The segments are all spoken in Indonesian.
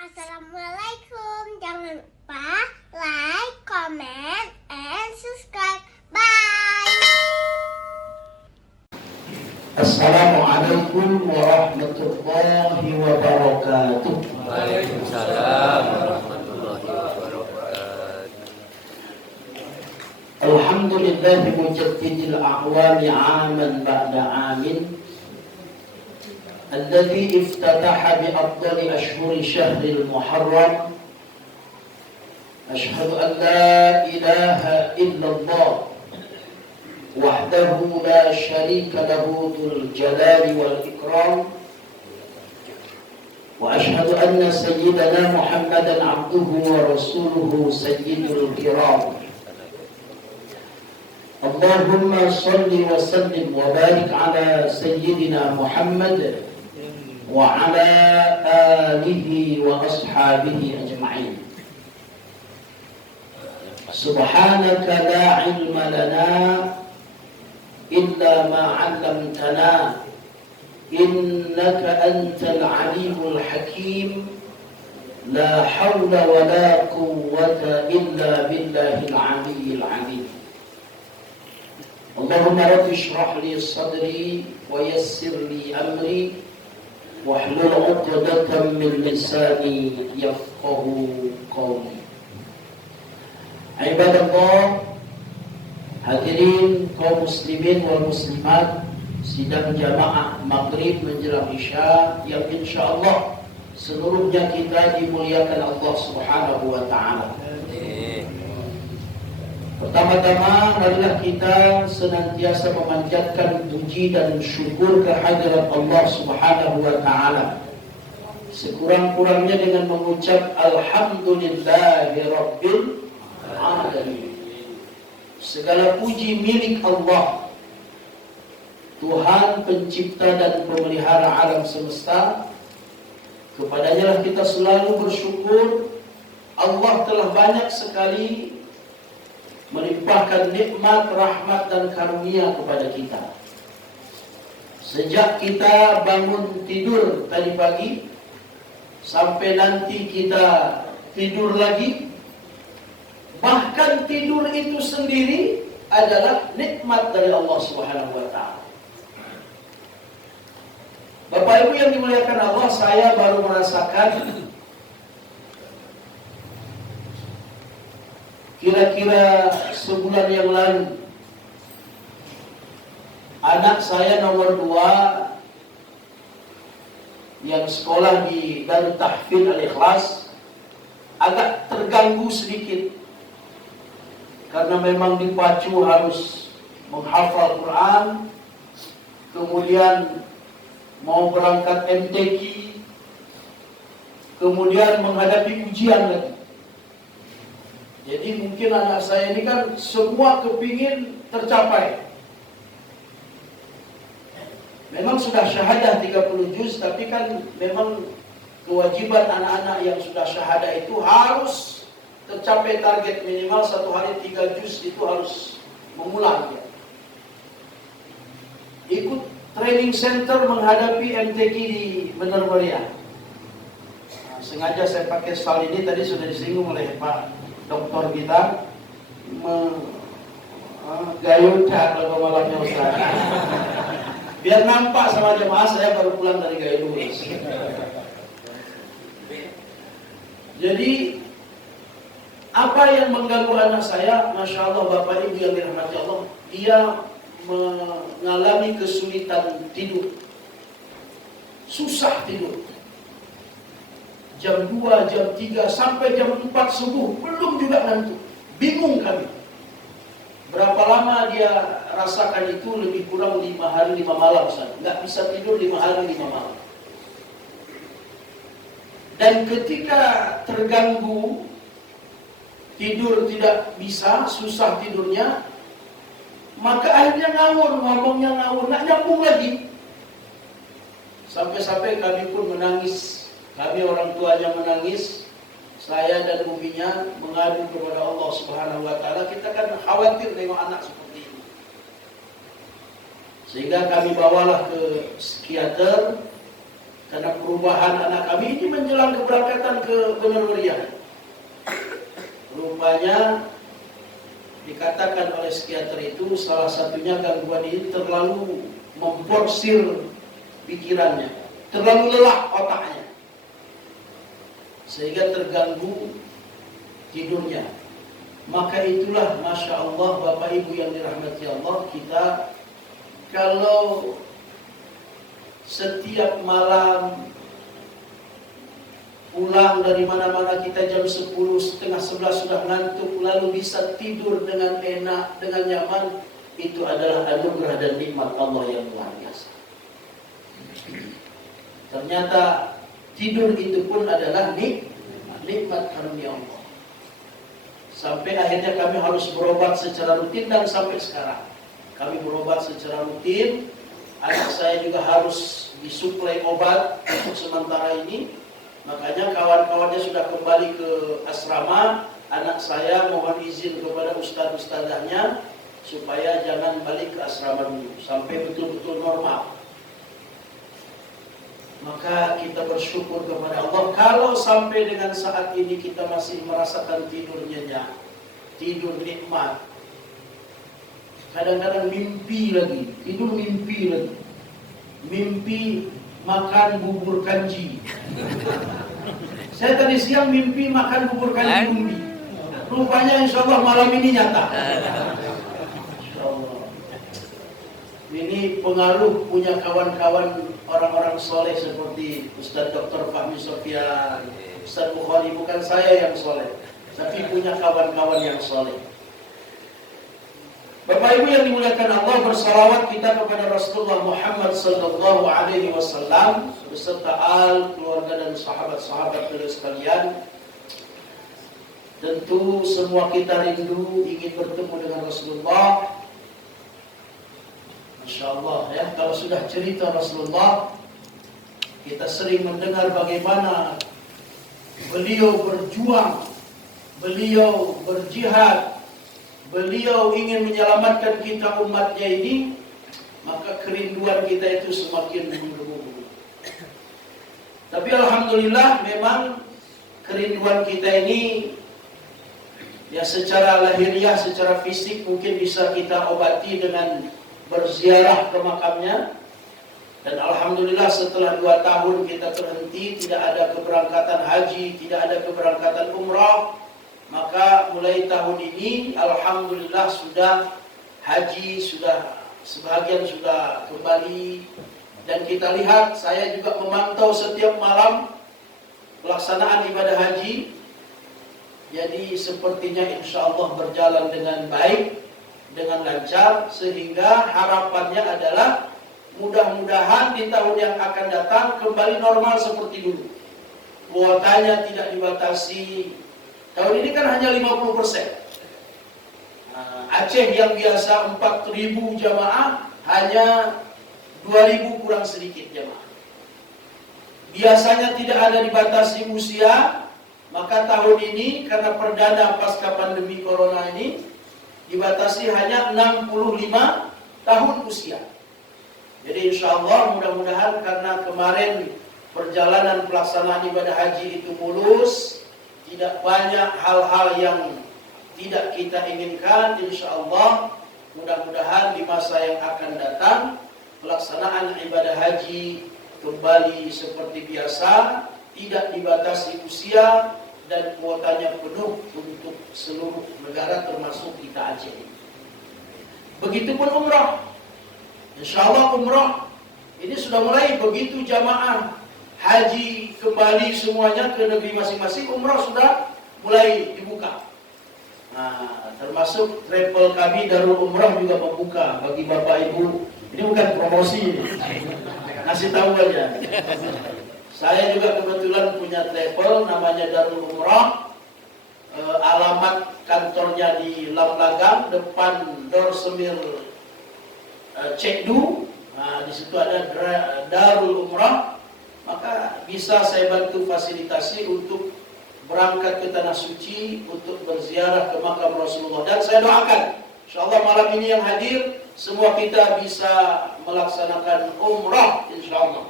Assalamualaikum. Jangan lupa like, comment, and subscribe. Bye. Assalamualaikum warahmatullahi wabarakatuh. Waalaikumsalam warahmatullahi wabarakatuh. Alhamdulillah mujaddidil a'wami 'aman ba'da 'amin. الذي افتتح بأفضل أشهر شهر المحرم. أشهد أن لا إله إلا الله وحده لا شريك له ذو الجلال والإكرام. وأشهد أن سيدنا محمدا عبده ورسوله سيد الكرام. اللهم صل وسلم وبارك على سيدنا محمد وعلى آله وأصحابه أجمعين. سبحانك لا علم لنا إلا ما علمتنا إنك أنت العليم الحكيم. لا حول ولا قوة إلا بالله العلي العظيم. اللهم رب اشرح لي صدري ويسر لي أمري واحلل عقدة من لساني يفقه قولي. Ibadallah, hadirin kaum muslimin wal muslimat, sidang jamaah maghrib menjelang isya yang insyaallah seluruhnya kita dimuliakan Allah Subhanahu wa taala. Pertama-tama marilah kita senantiasa memanjatkan puji dan syukur kehadirat Allah Subhanahu wa taala. Sekurang-kurangnya dengan mengucap alhamdulillahi rabbil alamin. Segala puji milik Allah, Tuhan pencipta dan pemelihara alam semesta. Kepadanya lah kita selalu bersyukur. Allah telah banyak sekali melimpahkan nikmat, rahmat dan karunia kepada kita. Sejak kita bangun tidur tadi pagi sampai nanti kita tidur lagi, bahkan tidur itu sendiri adalah nikmat dari Allah Subhanahu wa taala. Bapak Ibu yang dimuliakan Allah, saya baru merasakan kira-kira sebulan yang lalu, anak saya nomor 2 yang sekolah di Darut Tahfidz Al-Ikhlas agak terganggu sedikit karena memang dipacu harus menghafal Quran, kemudian mau berangkat MTQ, kemudian menghadapi ujian lagi. Jadi mungkin anak saya ini kan semua kepingin tercapai. Memang sudah syahadah 30 juz, tapi kan memang kewajiban anak-anak yang sudah syahadah itu harus tercapai target minimal 1 hari 3 juz itu harus mengulang ya. Ikut training center menghadapi MTQ di Benar Meriah. Sengaja saya pakai style ini, tadi sudah disinggung oleh Pak Dokter kita gayudah kalau malamnya Ustaz. Biar nampak sama jemaah saya baru pulang dari Gayo lulus. Jadi apa yang mengganggu anak saya, Masya Allah Bapak Ibu yang dirahmati Allah, dia mengalami kesulitan tidur, susah tidur. Jam 2, jam 3, sampai jam 4 subuh belum juga ngantuk. Bingung kami. Berapa lama dia rasakan itu? Lebih kurang 5 hari 5 malam. Nggak bisa tidur 5 hari 5 malam. Dan ketika terganggu, tidur tidak bisa, susah tidurnya, maka akhirnya ngawur, ngomongnya ngawur, nggak nyambung lagi. Sampai-sampai kami pun menangis. Kami orang tuanya menangis, saya dan uminya mengadu kepada Allah Subhanahu wa taala. Kita kan khawatir tengok anak seperti ini. Sehingga kami bawalah ke psikiater. Karena perubahan anak kami ini menjelang keberangkatan ke Benar Meriah. Rupanya dikatakan oleh psikiater itu salah satunya gangguan ini terlalu memporsir pikirannya, terlalu lelah otaknya, sehingga terganggu tidurnya. Maka itulah Masya Allah Bapak Ibu yang dirahmati Allah, kita kalau setiap malam pulang dari mana-mana kita jam 10, setengah 11 sudah ngantuk, lalu bisa tidur dengan enak, dengan nyaman, itu adalah anugerah dan nikmat Allah yang luar biasa. Ternyata tidur itu pun adalah nikmat karunia Allah. Sampai akhirnya kami harus berobat secara rutin, dan sampai sekarang kami berobat secara rutin. Anak saya juga harus disuplai obat untuk sementara ini. Makanya kawan-kawannya sudah kembali ke asrama. Anak saya mohon izin kepada ustaz-ustazahnya supaya jangan balik ke asrama dulu sampai betul-betul normal. Maka kita bersyukur kepada Allah kalau sampai dengan saat ini kita masih merasakan tidur nyenyak, tidur nikmat. Kadang-kadang mimpi lagi, tidur mimpi lagi. Mimpi makan bubur kanji. Saya tadi siang mimpi makan bubur kanji umbi. Rupanya insya Allah malam ini nyata. Insya Allah. Ini pengaruh punya kawan-kawan orang-orang soleh seperti Ustaz Dr. Fahmi Sofyan, Ustaz Bukhari. Bukan saya yang soleh, tapi punya kawan-kawan yang soleh. Bapak Ibu yang dimuliakan Allah, bersalawat kita kepada Rasulullah Muhammad sallallahu alaihi wasallam beserta al, keluarga dan sahabat-sahabat beliau sekalian. Tentu semua kita rindu ingin bertemu dengan Rasulullah. Masya Allah ya, kalau sudah cerita Rasulullah, kita sering mendengar bagaimana beliau berjuang, beliau berjihad, beliau ingin menyelamatkan kita umatnya ini, maka kerinduan kita itu semakin menggebu-gebu. Tapi alhamdulillah memang kerinduan kita ini ya secara lahiriah, secara fisik mungkin bisa kita obati dengan berziarah ke makamnya. Dan alhamdulillah setelah 2 tahun kita terhenti, tidak ada keberangkatan haji, tidak ada keberangkatan umrah, maka mulai tahun ini alhamdulillah sudah haji, sudah sebagian sudah kembali. Dan kita lihat, saya juga memantau setiap malam pelaksanaan ibadah haji. Jadi sepertinya insya Allah berjalan dengan baik, dengan lancar, sehingga harapannya adalah mudah-mudahan di tahun yang akan datang kembali normal seperti dulu. Kuotanya tidak dibatasi. Tahun ini kan hanya 50%. Aceh yang biasa 4.000 jamaah hanya 2.000 kurang sedikit jamaah. Biasanya tidak ada dibatasi usia, maka tahun ini karena perdana pasca pandemi corona ini dibatasi hanya 65 tahun usia. Jadi insya Allah mudah-mudahan karena kemarin perjalanan pelaksanaan ibadah haji itu mulus, tidak banyak hal-hal yang tidak kita inginkan, insya Allah mudah-mudahan di masa yang akan datang pelaksanaan ibadah haji kembali seperti biasa, tidak dibatasi usia, dan kuotanya penuh untuk seluruh negara termasuk kita Aceh. Begitupun umrah. Insya Allah umrah ini sudah mulai, begitu jamaah haji kembali semuanya ke negeri masing-masing, umrah sudah mulai dibuka. Nah, termasuk travel kami Darul Umrah juga membuka bagi Bapak Ibu. Ini bukan promosi, ngasih tahu aja. Saya juga kebetulan punya travel namanya Darul Umrah. Alamat kantornya di Lamlagang, depan Dor Semir Cekdu. Nah, di situ ada Darul Umrah. Maka bisa saya bantu fasilitasi untuk berangkat ke Tanah Suci untuk berziarah ke makam Rasulullah. Dan saya doakan, insyaallah malam ini yang hadir semua kita bisa melaksanakan umrah insyaallah.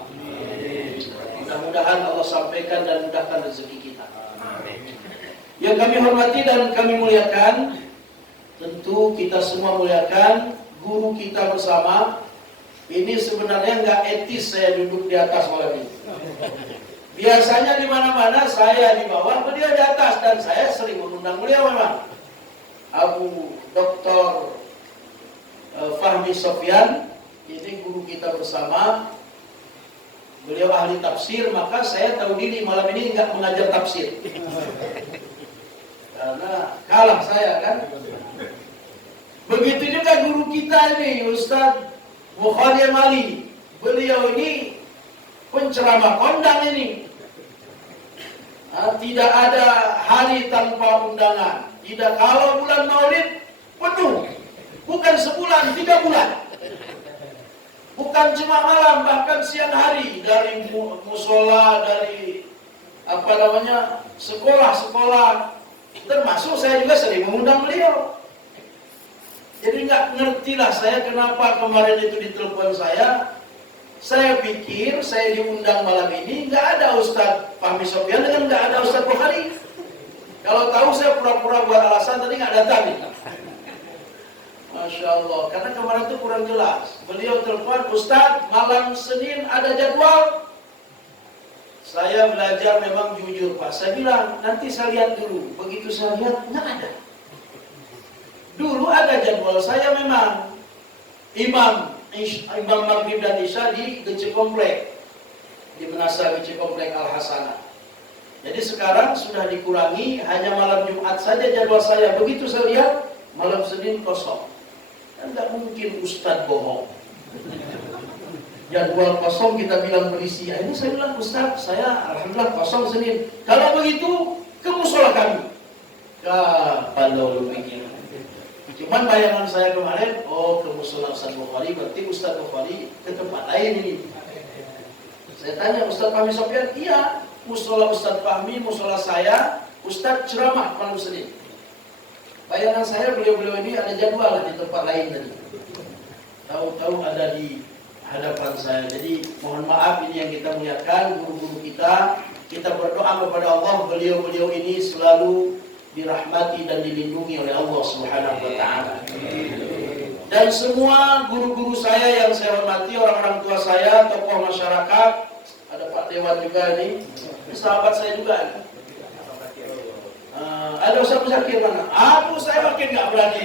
sampaikan dan mudahkan rezeki kita. Yang kami hormati dan kami muliakan, tentu kita semua muliakan guru kita bersama. Ini sebenarnya nggak etis saya duduk di atas malam ini. Biasanya di mana-mana saya di bawah, beliau di atas, dan saya sering mengundang beliau memang. Abu Dr. Fahmi Sofyan, ini guru kita bersama. Beliau ahli tafsir, maka saya tahu diri malam ini nggak mengajar tafsir. Karena kalah saya kan. Begitu juga guru kita ini, Ustaz Bukhari Mali. Beliau ini penceramah kondang ini. Tidak ada hari tanpa undangan. Tidak, kalau bulan Maulid penuh. Bukan sebulan, 3 bulan. Bukan cuma malam, bahkan siang hari. Dari musola, dari sekolah-sekolah. Termasuk saya juga sering mengundang beliau. Jadi nggak ngertilah saya kenapa kemarin itu ditelepon saya. Saya pikir saya diundang malam ini nggak ada Ustadz Fahmi Sofyan dengan nggak ada Ustadz Bukhari. Kalau tahu saya pura-pura buat alasan tadi nggak datang nih. Masya Allah, karena kemarin itu kurang jelas. Beliau telepon, Ustadz malam Senin ada jadwal. Saya belajar memang jujur Pak. Saya bilang nanti saya lihat dulu. Begitu saya lihat nggak ada. Dulu ada jadwal saya memang imam Maghrib dan Isya di Gece Komplek, di Menasa Gece Komplek Al Hasanah. Jadi sekarang sudah dikurangi, hanya malam Jumat saja jadwal saya. Begitu saya lihat malam Senin kosong. Kan nggak mungkin Ustadz bohong. Jadwal kosong kita bilang berisi. Ini saya bilang Ustadz, saya alhamdulillah kosong Senin. Kalau begitu ke musola kami. Pandau lu pikir. Cuman bayangan saya kemarin, ke musola Ustadz Bukhari, berarti Ustadz Bukhari ke tempat lain ini. Saya tanya, Ustadz Fahmi Sofyan? Iya, musola Ustadz Fahmi, musola saya, Ustadz ceramah malam Senin. Bayangan saya beliau-beliau ini ada jadwal di tempat lain tadi. Tahu-tahu ada di hadapan saya. Jadi mohon maaf, ini yang kita muliakan, guru-guru kita. Kita berdoa kepada Allah, beliau-beliau ini selalu dirahmati dan dilindungi oleh Allah Subhanahu wa taala. Dan semua guru-guru saya yang saya hormati, orang-orang tua saya, tokoh masyarakat, ada Pak Dewan juga ini sahabat saya juga. Ada Ustaz Zakir mana? Aduh, saya makin nggak berani.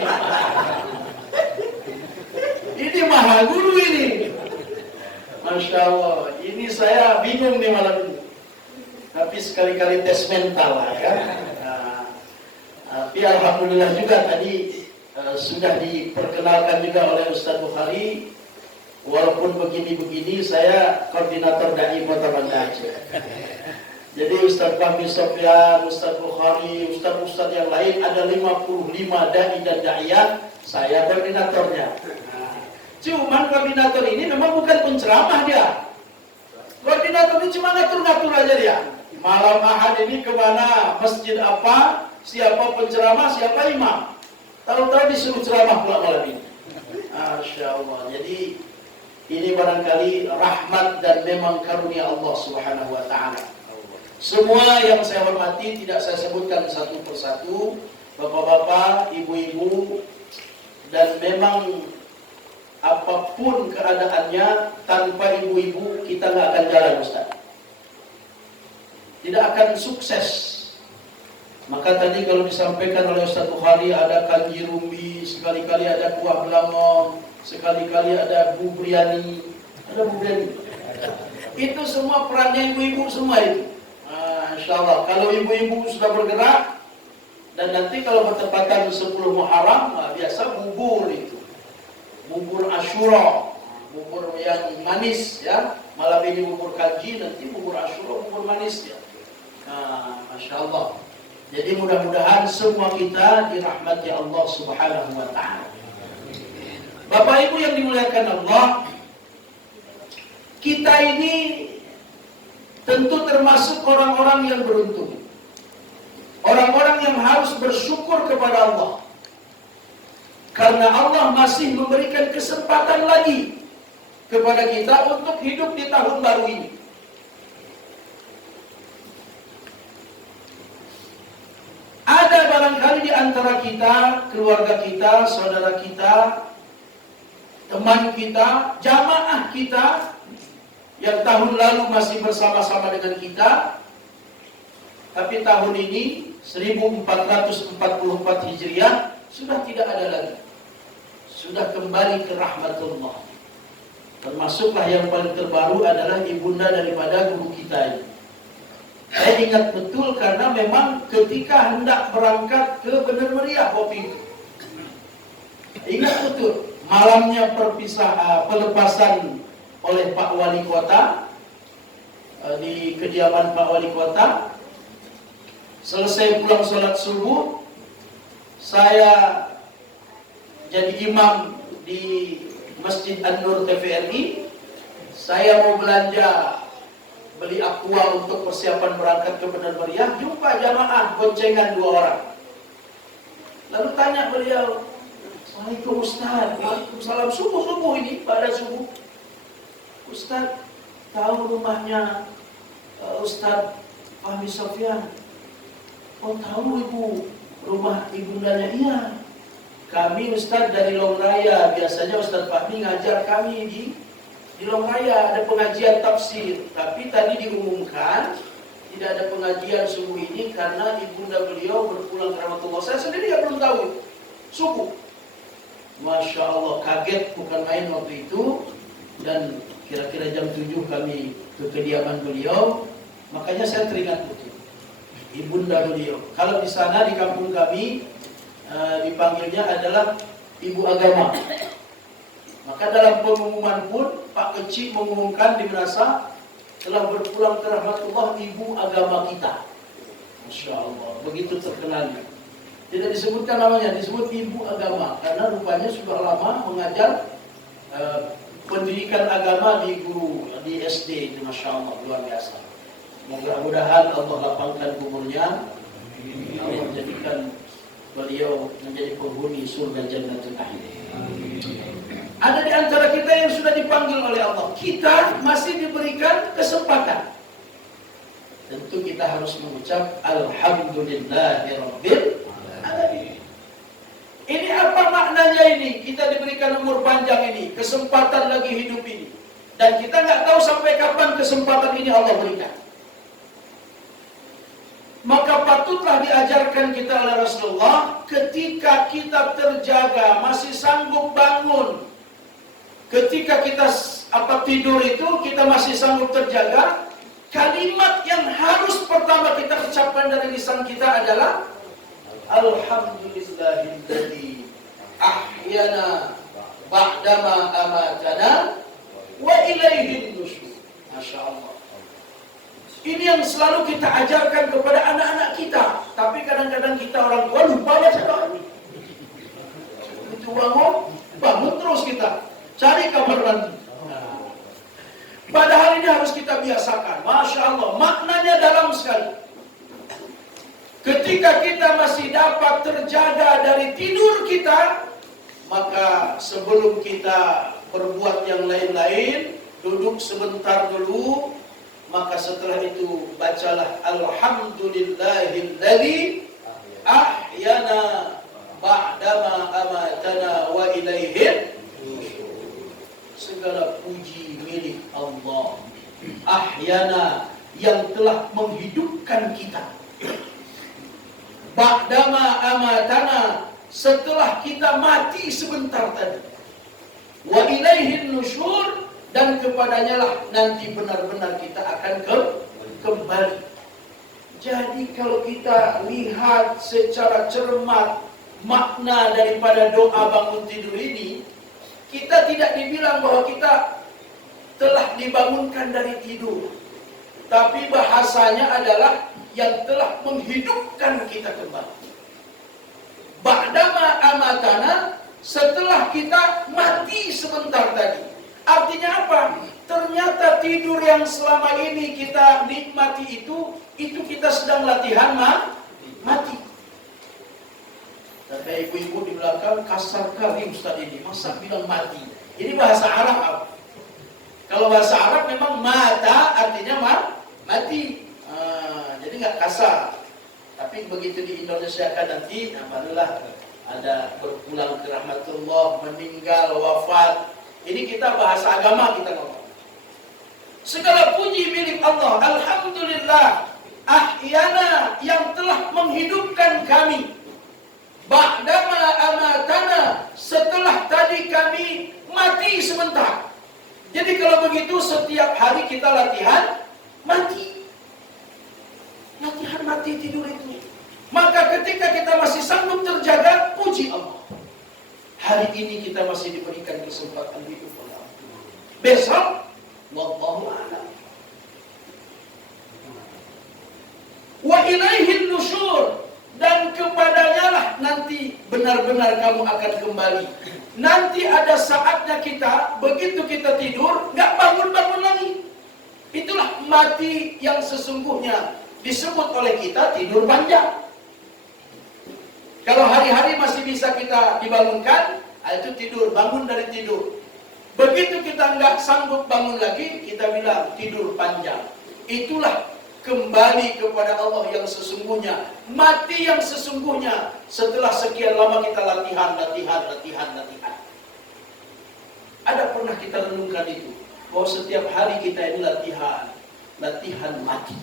Ini mahal guru ini. Masya Allah, ini saya bingung nih malam ini. Tapi sekali-kali tes mental lah ya. Tapi alhamdulillah juga tadi sudah diperkenalkan juga oleh Ustadz Bukhari. Walaupun begini-begini, saya koordinator Dai Kota Banda Aceh. Jadi Ustadz Fahmi Sofyan, Ustadz Bukhari, Ustadz yang lain ada 55 Dai dan Daiyat, saya koordinatornya. Cuman koordinator ini memang bukan penceramah dia. Koordinator ini cuma ngatur-ngatur aja dia. Malam Ahad ini kemana, masjid apa, siapa penceramah, siapa imam. Tahu-tahu disuruh ceramah pula malam ini. Masya Allah. Jadi ini barangkali rahmat dan memang karunia Allah Subhanahu wa taala. Semua yang saya hormati tidak saya sebutkan satu persatu, bapak-bapak, ibu-ibu, dan memang apapun keadaannya tanpa ibu-ibu kita nggak akan jalan, Ustaz. Tidak akan sukses. Maka tadi kalau disampaikan oleh Ustaz Bukhari ada kanji rumbi, sekali-kali ada kuah belangong, sekali-kali ada bubriani, Itu semua perannya ibu-ibu semua itu. Insya Allah kalau ibu-ibu sudah bergerak dan nanti kalau bertepatan 10 Muharram, biasa bubur itu. Bubur Asyura, bubur yang manis ya. Malam ini bubur kanji, nanti bubur Asyura, bubur manis ya. Masya Allah. Jadi mudah-mudahan semua kita dirahmati Allah Subhanahu wa taala. Bapak Ibu yang dimuliakan Allah, kita ini tentu termasuk orang-orang yang beruntung. Orang-orang yang harus bersyukur kepada Allah. Karena Allah masih memberikan kesempatan lagi kepada kita untuk hidup di tahun baru ini. Ada barangkali di antara kita, keluarga kita, saudara kita, teman kita, jamaah kita yang tahun lalu masih bersama-sama dengan kita, tapi tahun ini 1444 Hijriah sudah tidak ada lagi. Sudah kembali ke rahmatullah. Termasuklah yang paling terbaru adalah ibunda daripada guru kita ini. Saya ingat betul karena memang ketika hendak berangkat ke Bener Meriah waktu itu. Ingat betul, malamnya pelepasan oleh Pak Wali Kota di kediaman Pak Wali Kota. Selesai pulang sholat subuh, saya jadi imam di Masjid An-Nur TVRI. Saya mau belanja, beli aqua untuk persiapan berangkat ke Bener Meriah. Jumpa jamaah boncengan 2 orang. Lalu tanya beliau, "Assalamualaikum Ustaz." "Waalaikumsalam." Subuh-subuh ini, pada subuh. "Ustaz, tahu rumahnya Ustaz Fahmi Sofyan?" "Oh tahu ibu, rumah ibundanya." "Iya, kami Ustaz dari Long Raya. Biasanya Ustaz Fahmi ngajar kami di Long Raya, ada pengajian tafsir. Tapi tadi diumumkan tidak ada pengajian subuh ini karena ibunda beliau berpulang ke rahmatullah." Saya sendiri belum tahu. Subuh. Masya Allah, kaget bukan main waktu itu. Dan kira-kira jam 7 kami ke kediaman beliau. Makanya saya teringat betul ibunda beliau. Kalau di sana di kampung kami dipanggilnya adalah ibu agama. Maka dalam pengumuman pun Pak Kecik mengumumkan di Menasa telah berpulang ke rahmatullah ibu agama kita. Masya Allah, begitu terkenalnya. Tidak disebutkan namanya, disebut ibu agama karena rupanya sudah lama mengajar pendidikan agama di guru di SD. Masya Allah, luar biasa. Mudah-mudahan Allah lapangkan umurnya, Allah menjadikan beliau menjadi penghuni surga Jannatul Akhir. Ada di antara kita yang sudah dipanggil oleh Allah. Kita masih diberikan kesempatan. Tentu kita harus mengucap Alhamdulillahirabbil alamin. Ini apa maknanya ini? Kita diberikan umur panjang ini, kesempatan lagi hidup ini. Dan kita nggak tahu sampai kapan kesempatan ini Allah berikan. Maka patutlah diajarkan kita oleh Rasulullah, ketika kita terjaga, masih sanggup bangun, ketika kita tidur itu kita masih sanggup terjaga, kalimat yang harus pertama kita ucapkan dari lisan kita adalah Alhamdulillahilladzi ahyana ba'dama amatana wa ilaihin nusyur. Masya Allah. Ini yang selalu kita ajarkan kepada anak-anak kita. Tapi kadang-kadang kita orang tua lupa baca doa ini. Itu bangun terus kita cari kamar mandi. Padahal ini harus kita biasakan. Masya Allah, maknanya dalam sekali. Ketika kita masih dapat terjaga dari tidur kita, maka sebelum kita berbuat yang lain-lain, duduk sebentar dulu. Maka setelah itu bacalah Alhamdulillahilladzi ahyana ba'dama amatana wa ilaihin nusyur. Segala puji milik Allah. Ahyana, yang telah menghidupkan kita. Ba'dama amatana, setelah kita mati sebentar tadi. Wa ilaihin nusyur, dan kepadanya lah nanti benar-benar kita akan kembali. Jadi kalau kita lihat secara cermat makna daripada doa bangun tidur ini, kita tidak dibilang bahwa kita telah dibangunkan dari tidur. Tapi bahasanya adalah yang telah menghidupkan kita kembali. Ba'dama amatana, setelah kita mati sebentar tadi. Artinya apa? Ternyata tidur yang selama ini kita nikmati itu kita sedang latihan mati. Tapi ibu-ibu di belakang kasar kali Ustaz ini, masa bilang mati. Ini bahasa Arab apa? Kalau bahasa Arab memang mata artinya mati. Jadi nggak kasar. Tapi Tapi begitu di Indonesia kan nanti, barulah ada berpulang ke rahmatullah, meninggal, wafat. Ini kita bahasa agama kita ngomong. Segala puji milik Allah. Alhamdulillah, ahyana, yang telah menghidupkan kami. Ba'dama amatana, setelah tadi kami mati sebentar. Jadi kalau begitu setiap hari kita latihan mati. Latihan mati tidur itu. Maka ketika kita masih sanggup terjaga, puji Allah. Hari ini kita masih diberikan kesempatan hidup oleh Allah. Besok, wallahu a'lam. Wa ilaihin nusyur, dan kepadanya lah nanti benar-benar kamu akan kembali. Nanti ada saatnya kita, begitu kita tidur, nggak bangun-bangun lagi. Itulah mati yang sesungguhnya disebut oleh kita tidur panjang. Kalau hari-hari masih bisa kita dibangunkan, itu tidur, bangun dari tidur. Begitu kita nggak sanggup bangun lagi, kita bilang tidur panjang. Itulah kembali kepada Allah yang sesungguhnya, mati yang sesungguhnya setelah sekian lama kita latihan. Ada pernah kita renungkan itu, bahwa setiap hari kita ini latihan mati.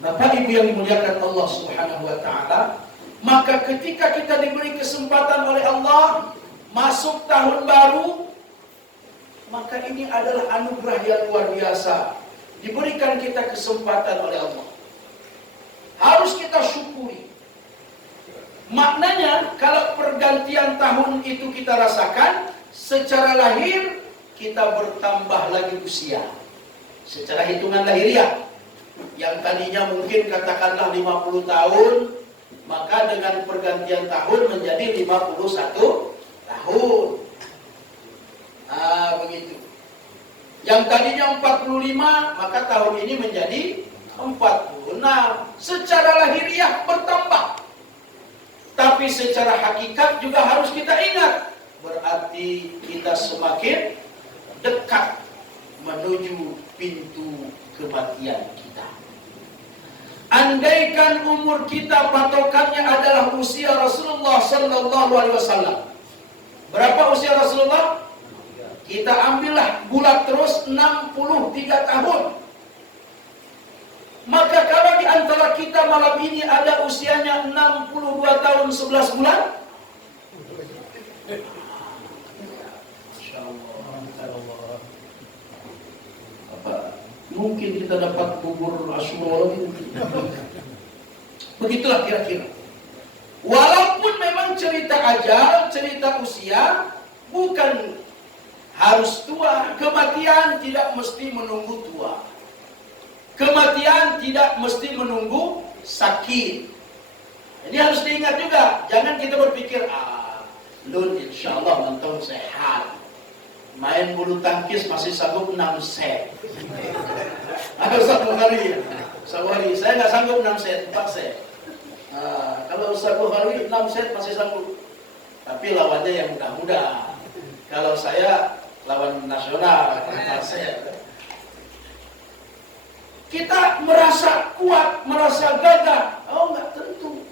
Bapak Ibu yang dimuliakan Allah Subhanahu wa taala, maka ketika kita diberi kesempatan oleh Allah masuk tahun baru, maka ini adalah anugerah yang luar biasa. Diberikan kita kesempatan oleh Allah. Harus kita syukuri. Maknanya kalau pergantian tahun itu kita rasakan, secara lahir kita bertambah lagi usia. Secara hitungan lahiriah, yang tadinya mungkin katakanlah 50 tahun, maka dengan pergantian tahun menjadi 51 tahun. Begitu. Yang tadinya 45, maka tahun ini menjadi 46. Secara lahiriah bertambah. Tapi secara hakikat juga harus kita ingat, berarti kita semakin dekat menuju pintu kematian kita. Andaikan umur kita patokannya adalah usia Rasulullah sallallahu alaihi wasallam. Berapa usia Rasulullah? Kita ambillah bulat terus 63 tahun. Maka kalau di antara kita malam ini ada usianya 62 tahun 11 bulan, mungkin kita dapat bubur Asyura lagi. Begitulah kira-kira. Walaupun memang cerita ajal, cerita usia bukan harus tua. Kematian tidak mesti menunggu tua. Kematian tidak mesti menunggu sakit. Ini harus diingat juga. Jangan kita berpikir, Lun insyaallah nonton sehat, main bulu tangkis masih sanggup 6 set. Satu hari, saya nggak sanggup 6 set, 4 set. Kalau satu hari 6 set masih sanggup. Tapi lawannya yang mudah-mudah. Kalau saya lawan nasional, 4 set. Kita merasa kuat, merasa gagah. Oh, nggak tentu.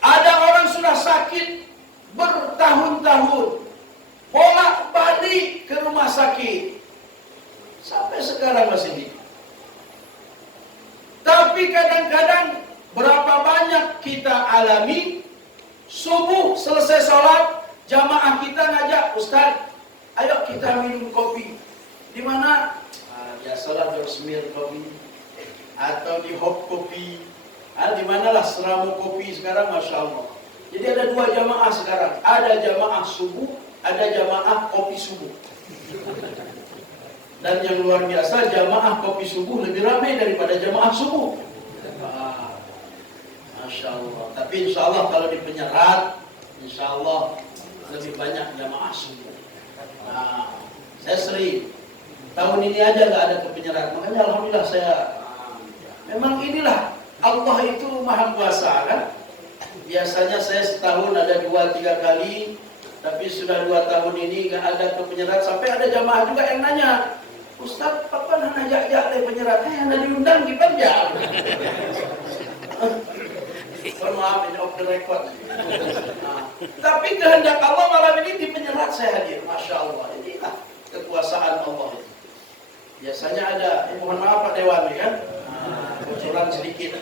Ada orang sudah sakit bertahun-tahun, bolak-balik ke rumah sakit, sampai sekarang masih hidup. Tapi kadang-kadang berapa banyak kita alami, subuh selesai sholat, jamaah kita ngajak, Ustaz, ayo kita minum kopi. Di mana? Biasalah Dorsmir kopi atau di Hop kopi. Di manalah Seramu kopi sekarang, Masya Allah. Jadi ada 2 jamaah sekarang. Ada jamaah subuh, ada jamaah kopi subuh. Dan yang luar biasa, jamaah kopi subuh lebih ramai daripada jamaah subuh. Masya Allah. Tapi insya Allah kalau di penyerat, insya Allah lebih banyak jamaah subuh. Saya sering. Tahun ini aja nggak ada ke penyerat. Makanya alhamdulillah saya. Memang inilah Allah itu maha kuasa kan. Biasanya saya setahun ada 2-3 kali, tapi sudah 2 tahun ini nggak ada ke penyerat. Sampai ada jamaah juga yang nanya, Ustaz, papa nak ajak-ajak le penyerat. Nak diundang di Banjar. Mohon maaf, ini off the record. Tapi kehendak Allah malam ini di penyerat saya hadir. Masya Allah. Inilah kekuasaan Allah. Biasanya ada, mohon maaf Pak Dewan ya kan. Bocoran sedikit.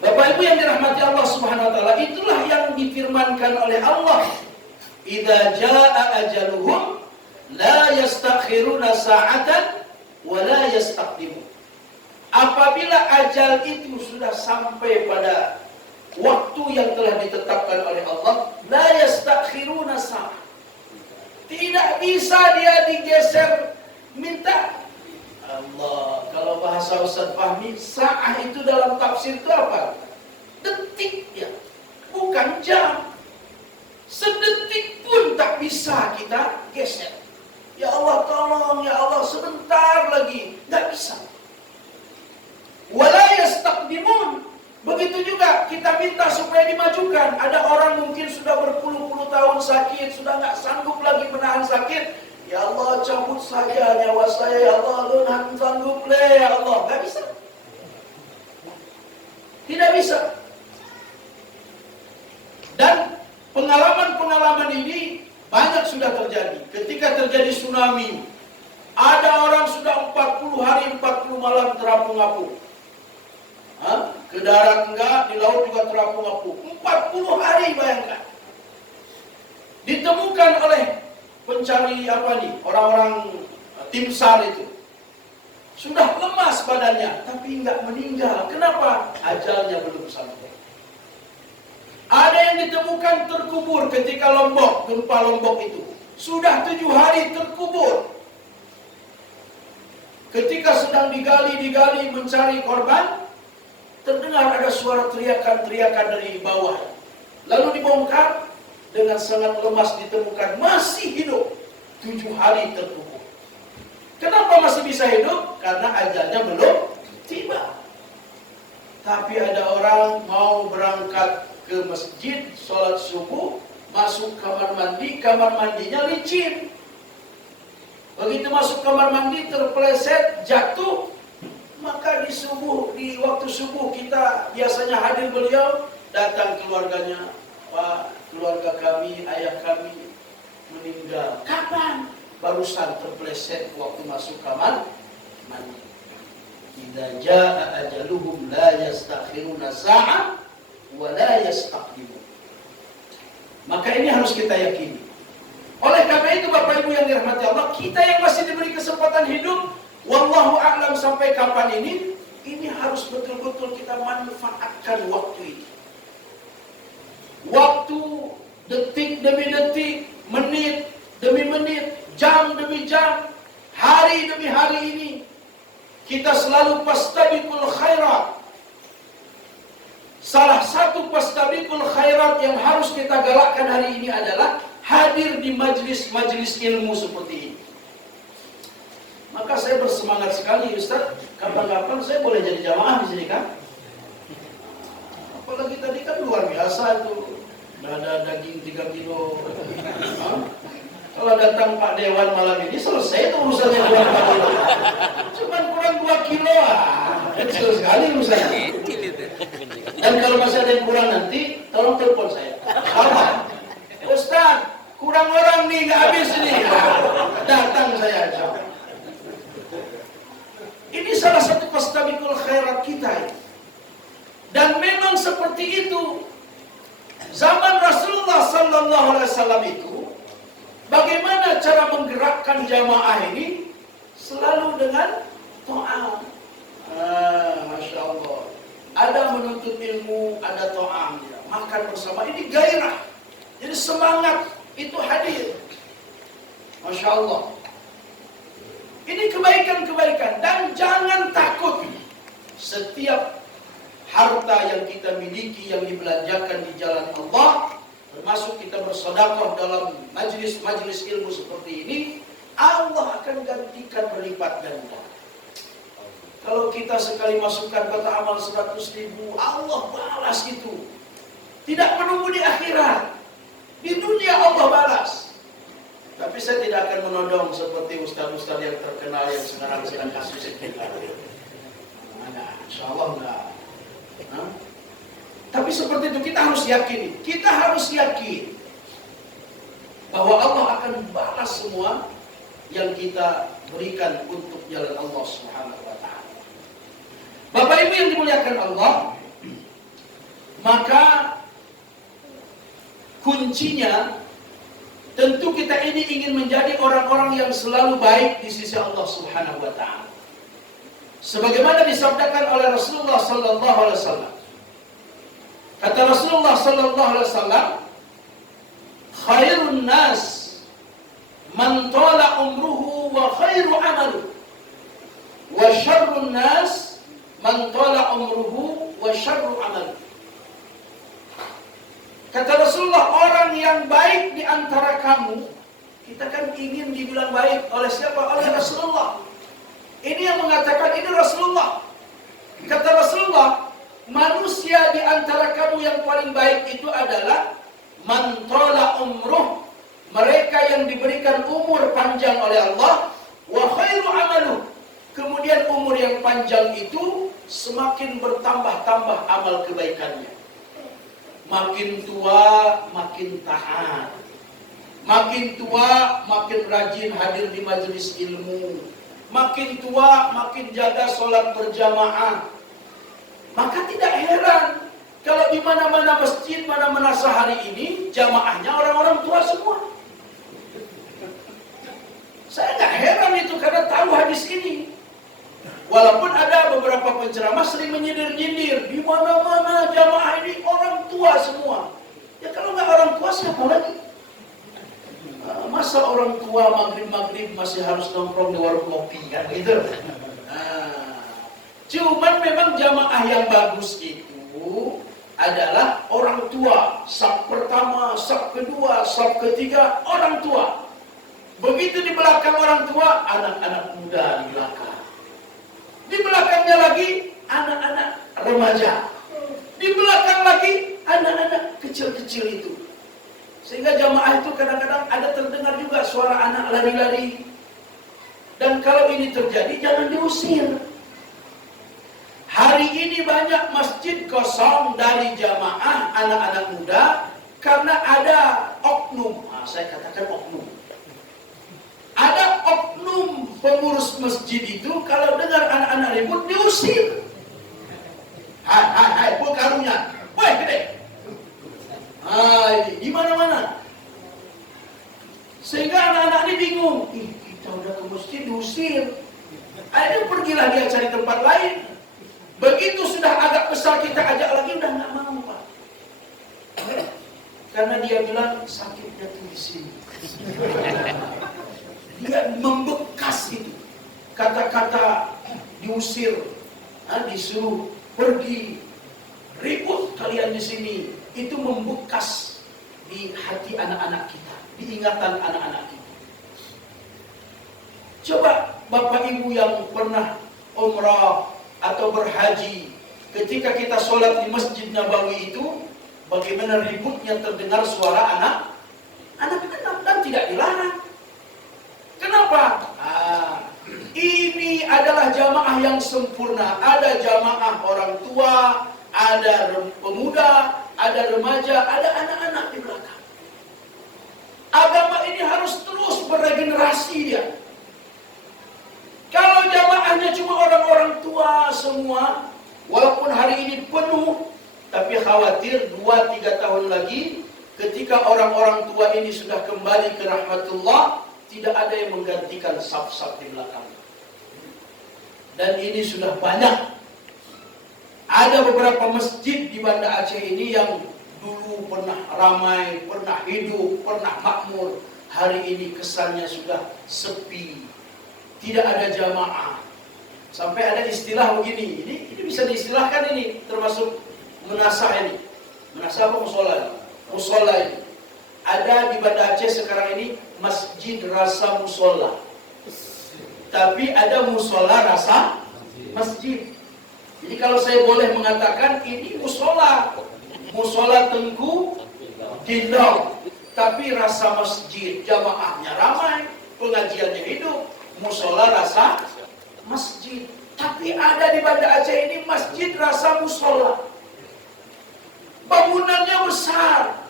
Bapak Ibu yang dirahmati Allah Subhanahu wa taala, itulah yang difirmankan oleh Allah. Idza jaa ajaluhum la yastakhiruna sa'atan wa la yastaqdimun. Apabila ajal itu sudah sampai pada waktu yang telah ditetapkan oleh Allah, la yastakhiruna sa'ah. Tidak bisa dia digeser minta. Allah, kalau bahasa Ustaz Fahmi, sa'ah itu dalam tafsir itu apa? Detik ya, bukan jam. Sedetik pun tak bisa kita geser. Ya Allah tolong, ya Allah sebentar lagi, tak bisa. Wala yastaqdimun. Begitu juga kita minta supaya dimajukan. Ada orang mungkin sudah berpuluh-puluh tahun sakit, sudah nggak sanggup lagi menahan sakit. Ya Allah cabut saja nyawa saya, ya Allah lu nak sanggup le, ya Allah. Nggak bisa. Tidak bisa. Dan pengalaman-pengalaman ini banyak sudah terjadi. Ketika terjadi tsunami, ada orang sudah 40 hari 40 malam terapung-apung. Ke darat enggak, di laut juga terapung-apung. 40 hari bayangkan. Ditemukan oleh pencari orang-orang tim SAR itu. Sudah lemas badannya, tapi enggak meninggal. Kenapa? Ajalnya belum sampai. Ada yang ditemukan terkubur ketika Lombok, gempa Lombok itu. Sudah 7 hari terkubur. Ketika sedang digali mencari korban, terdengar ada suara teriakan-teriakan dari bawah. Lalu dibongkar, dengan sangat lemas ditemukan masih hidup. 7 hari terkubur. Kenapa masih bisa hidup? Karena ajalnya belum tiba. Tapi ada orang mau berangkat ke masjid, sholat subuh, masuk kamar mandinya licin. Begitu masuk kamar mandi terpeleset, jatuh. Maka di waktu subuh kita biasanya hadir beliau, datang keluarganya, Pak, keluarga kami, ayah kami meninggal. Kapan? Barusan terpeleset waktu masuk kamar mandi. Idza jaa ajaluhum la yastakhiruna sa'ah wa la yastaqdimun. Maka ini harus kita yakini. Oleh karena itu Bapak Ibu yang dirahmati Allah, kita yang masih diberi kesempatan hidup, wallahu a'lam sampai kapan ini harus betul-betul kita manfaatkan waktu ini. Waktu, detik demi detik, menit demi menit, jam demi jam, hari demi hari ini, kita selalu fastabiqul khairat. Salah satu fastabiqul khairat yang harus kita galakkan hari ini adalah hadir di majelis ilmu seperti ini. Maka saya bersemangat sekali Ustaz, kapan-kapan saya boleh jadi jamaah di sini kan? Apalagi tadi kan luar biasa itu, ada daging 3 kilo. Kalau datang Pak Dewan malam ini selesai itu urusannya kurang 4 kilo. Cuman kurang 2 kilo kecil sekali urusannya. Dan kalau masih ada yang kurang nanti, tolong telepon saya. Ustaz, kurang orang nih, nggak habis nih. Datang saya aja. Ini salah satu fastabiqul khairat kita ini. Dan memang seperti itu. Zaman Rasulullah sallallahu alaihi wasallam itu, bagaimana cara menggerakkan jamaah ini? Selalu dengan ta'am. Masya Allah. Ada menuntut ilmu, ada ta'am. Makan bersama, ini gairah. Jadi semangat itu hadir. Masya Allah. Ini kebaikan-kebaikan. Dan jangan takut. Setiap harta yang kita miliki, yang dibelanjakan di jalan Allah, termasuk kita bersedekah dalam majelis ilmu seperti ini, Allah akan gantikan berlipat ganda. Kalau kita sekali masukkan kotak amal 100.000, Allah balas itu. Tidak menunggu di akhirat. Di dunia Allah balas. Tapi saya tidak akan menodong seperti ustaz-ustaz yang terkenal yang sekarang sedang kasus ini. Insya Allah enggak. Tapi seperti itu kita harus yakin bahwa Allah akan balas semua yang kita berikan untuk jalan Allah Subhanahu wa taala. Bapak Ibu yang dimuliakan Allah, maka kuncinya tentu kita ini ingin menjadi orang-orang yang selalu baik di sisi Allah Subhanahu wa taala. Sebagaimana disabdakan oleh Rasulullah sallallahu alaihi wasallam. Kata Rasulullah sallallahu alaihi wasallam, "Khairun nas man tala umruhu wa khairu amaluhu, wa syarrun nas man tala umruhu wa syarru amaluhu." Kata Rasulullah, orang yang baik di antara kamu, kita kan ingin dibilang baik oleh siapa? Oleh Rasulullah. Ini yang mengatakan ini Rasulullah. Kata Rasulullah, manusia di antara kamu yang paling baik itu adalah man tala umruh, mereka yang diberikan umur panjang oleh Allah, wa khairu amaluh, kemudian umur yang panjang itu semakin bertambah-tambah amal kebaikannya. Makin tua makin taat, makin tua makin rajin hadir di majelis ilmu, makin tua makin jaga sholat berjamaah. Maka tidak heran kalau di mana-mana masjid, mana-mana sehari ini jamaahnya orang-orang tua semua. Saya nggak heran itu karena tahu hadis ini. Walaupun ada beberapa penceramah sering menyindir-nyindir, di mana-mana jamaah ini orang tua semua. Ya kalau nggak orang tua siapa lagi? Masa orang tua maghrib-maghrib masih harus nongkrong di warung kopi kan gitu? Cuman memang jamaah yang bagus itu adalah orang tua. Saf pertama, saf kedua, saf ketiga, orang tua. Begitu di belakang orang tua, anak-anak muda di belakang. Di belakangnya lagi, anak-anak remaja. Di belakang lagi, anak-anak kecil-kecil itu. Sehingga jamaah itu kadang-kadang ada terdengar juga suara anak lari-lari. Dan kalau ini terjadi, jangan diusir. Hari ini banyak masjid kosong dari jamaah anak-anak muda karena ada oknum. Saya katakan oknum. Ada oknum pengurus masjid itu kalau dengar anak-anak ribut diusir. Hai, buka karungnya. Woi, gede. Di mana-mana. Sehingga anak-anak ini bingung. Kita udah ke masjid diusir. Akhirnya pergilah dia cari tempat lain. Begitu sudah agak besar kita ajak lagi udah nggak mau, Pak. Karena dia bilang sakitnya tuh di sini. Dia membekas itu. Kata-kata diusir, disuruh pergi, ribut kalian di sini. Itu membekas di hati anak-anak kita, di ingatan anak-anak kita. Coba Bapak Ibu yang pernah umrah atau berhaji, ketika kita sholat di Masjid Nabawi itu, bagaimana ributnya terdengar suara anak-anak dan tidak dilarang. Kenapa? Ini adalah jamaah yang sempurna. Ada jamaah orang tua, ada pemuda, ada remaja, ada anak-anak di belakang. Agama ini harus terus beregenerasi dia. Kalau jamaahnya cuma orang-orang tua semua, walaupun hari ini penuh, tapi khawatir 2-3 tahun lagi, ketika orang-orang tua ini sudah kembali ke rahmatullah, tidak ada yang menggantikan saf-saf di belakang. Dan ini sudah banyak. Ada beberapa masjid di Banda Aceh ini yang dulu pernah ramai, pernah hidup, pernah makmur. Hari ini kesannya sudah sepi. Tidak ada jamaah. Sampai ada istilah begini. Ini bisa diistilahkan ini, termasuk menasah ini. Menasah apa musola? Musola ini. Ada di Banda Aceh sekarang ini masjid rasa musola. Tapi ada musola rasa masjid. Jadi kalau saya boleh mengatakan ini musola. Musola Tengku Tindong. tapi rasa masjid, jamaahnya ramai, pengajiannya hidup, musola rasa masjid. Tapi ada di Banda Aceh ini masjid rasa musola. Bangunannya besar,